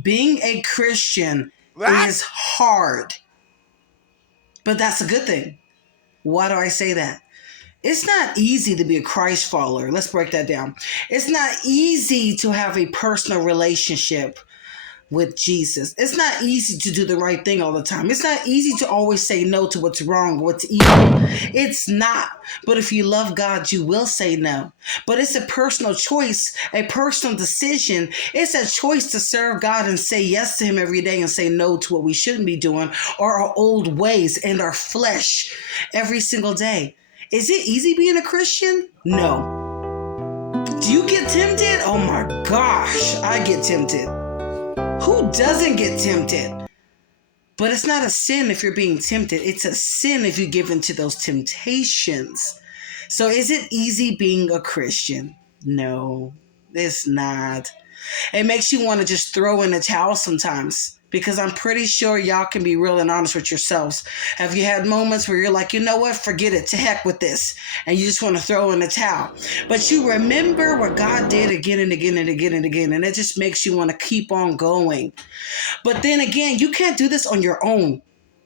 Being a Christian What? is hard, but that's a good thing. Why do I say that? It's not easy to be a Christ follower. Let's break that down. It's not easy to have a personal relationship with Jesus. It's not easy to do the right thing all the time. It's not easy to always say no to what's wrong, what's evil. It's not. But if you love God, you will say no. But it's a personal choice, a personal decision. It's a choice to serve God and say yes to Him every day and say no to what we shouldn't be doing or our old ways and our flesh every single day. Is it easy being a Christian? No. Do you get tempted? Oh my gosh, I get tempted. Who doesn't get tempted? But it's not a sin if you're being tempted. It's a sin if you give in to those temptations. So is it easy being a Christian? No, it's not. It makes you want to just throw in the towel sometimes because I'm pretty sure y'all can be real and honest with yourselves. Have you had moments where you're like, you know what, forget it, to heck with this, and you just want to throw in the towel? But you remember what God did again and again and again and again, and it just makes you want to keep on going. But then again, you can't do this on your own.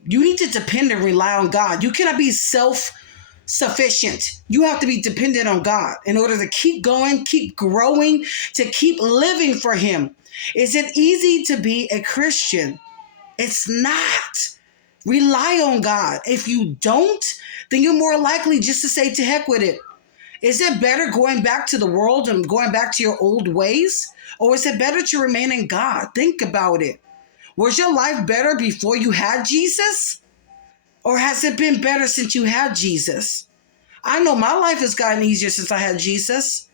You need to depend and rely on God. You cannot be sufficient. You have to be dependent on God in order to keep going, keep growing, to keep living for Him. Is it easy to be a Christian? It's not. Rely on God. If you don't, then you're more likely just to say to heck with it. Is it better going back to the world and going back to your old ways? Or is it better to remain in God? Think about it. Was your life better before you had Jesus? Or has it been better since you had Jesus? I know my life has gotten easier since I had Jesus.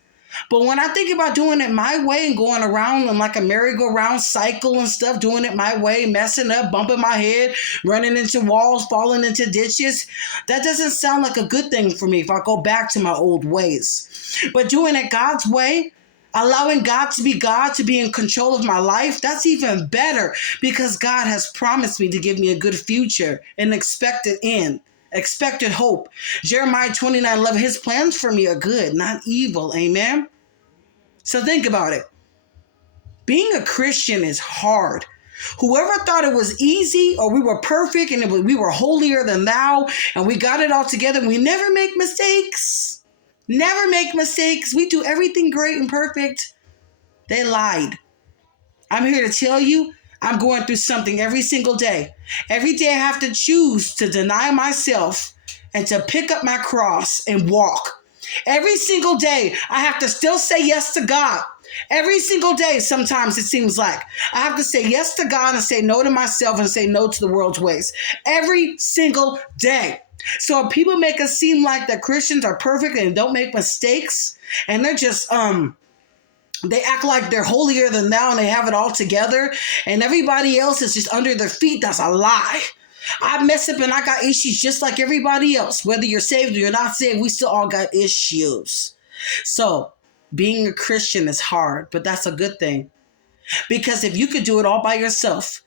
But when I think about doing it my way and going around in like a merry-go-round cycle and stuff, doing it my way, messing up, bumping my head, running into walls, falling into ditches, that doesn't sound like a good thing for me if I go back to my old ways. But doing it God's way, allowing God to be in control of my life, that's even better because God has promised me to give me a good future, an expected end, expected hope. Jeremiah 29:11, His plans for me are good, not evil. Amen. So think about it. Being a Christian is hard. Whoever thought it was easy or we were perfect and we were holier than thou and we got it all together and we never make mistakes. Never make mistakes. We do everything great and perfect. They lied. I'm here to tell you, I'm going through something every single day. Every day I have to choose to deny myself and to pick up my cross and walk. Every single day I have to still say yes to God. Every single day, sometimes it seems like I have to say yes to God and say no to myself and say no to the world's ways. Every single day. So if people make us seem like that Christians are perfect and don't make mistakes and they're just they act like they're holier than thou and they have it all together and everybody else is just under their feet. That's a lie. I mess up and I got issues just like everybody else. Whether you're saved or you're not saved, we still all got issues. So being a Christian is hard, but that's a good thing. Because if you could do it all by yourself,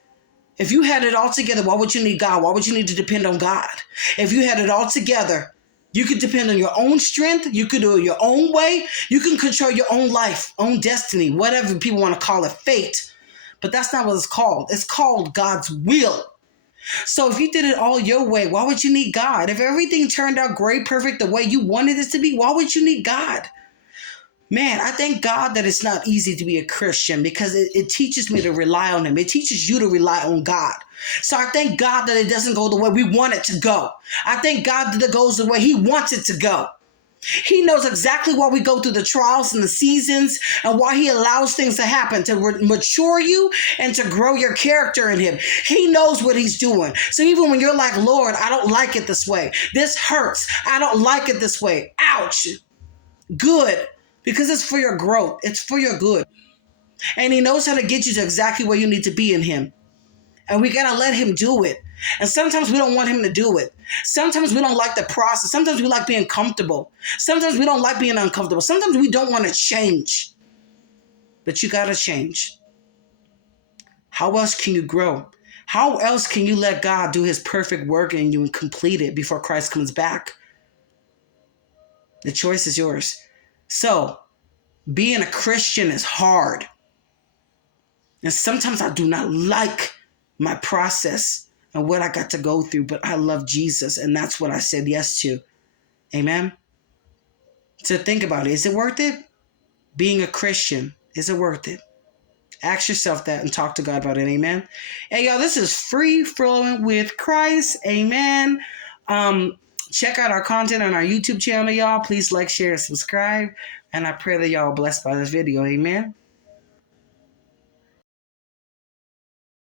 if you had it all together, why would you need God? Why would you need to depend on God? If you had it all together, you could depend on your own strength. You could do it your own way. You can control your own life, own destiny, whatever people want to call it, fate. But that's not what it's called. It's called God's will. So if you did it all your way, why would you need God? If everything turned out great, perfect, the way you wanted it to be, why would you need God? Man, I thank God that it's not easy to be a Christian because it teaches me to rely on Him. It teaches you to rely on God. So I thank God that it doesn't go the way we want it to go. I thank God that it goes the way He wants it to go. He knows exactly why we go through the trials and the seasons and why He allows things to happen to mature you and to grow your character in Him. He knows what He's doing. So even when you're like, Lord, I don't like it this way. This hurts. I don't like it this way. Ouch. Good. Because it's for your growth. It's for your good. And He knows how to get you to exactly where you need to be in Him. And we got to let Him do it. And sometimes we don't want Him to do it. Sometimes we don't like the process. Sometimes we like being comfortable. Sometimes we don't like being uncomfortable. Sometimes we don't want to change. But you got to change. How else can you grow? How else can you let God do His perfect work in you and complete it before Christ comes back? The choice is yours. So, being a Christian is hard. And sometimes I do not like my process and what I got to go through, but I love Jesus, and that's what I said yes to. Amen? So think about it. Is it worth it? Being a Christian, is it worth it? Ask yourself that and talk to God about it. Amen? Hey, y'all, this is Free Flowing with Christ. Amen? Check out our content on our YouTube channel, y'all. Please like, share, and subscribe. And I pray that y'all are blessed by this video. Amen?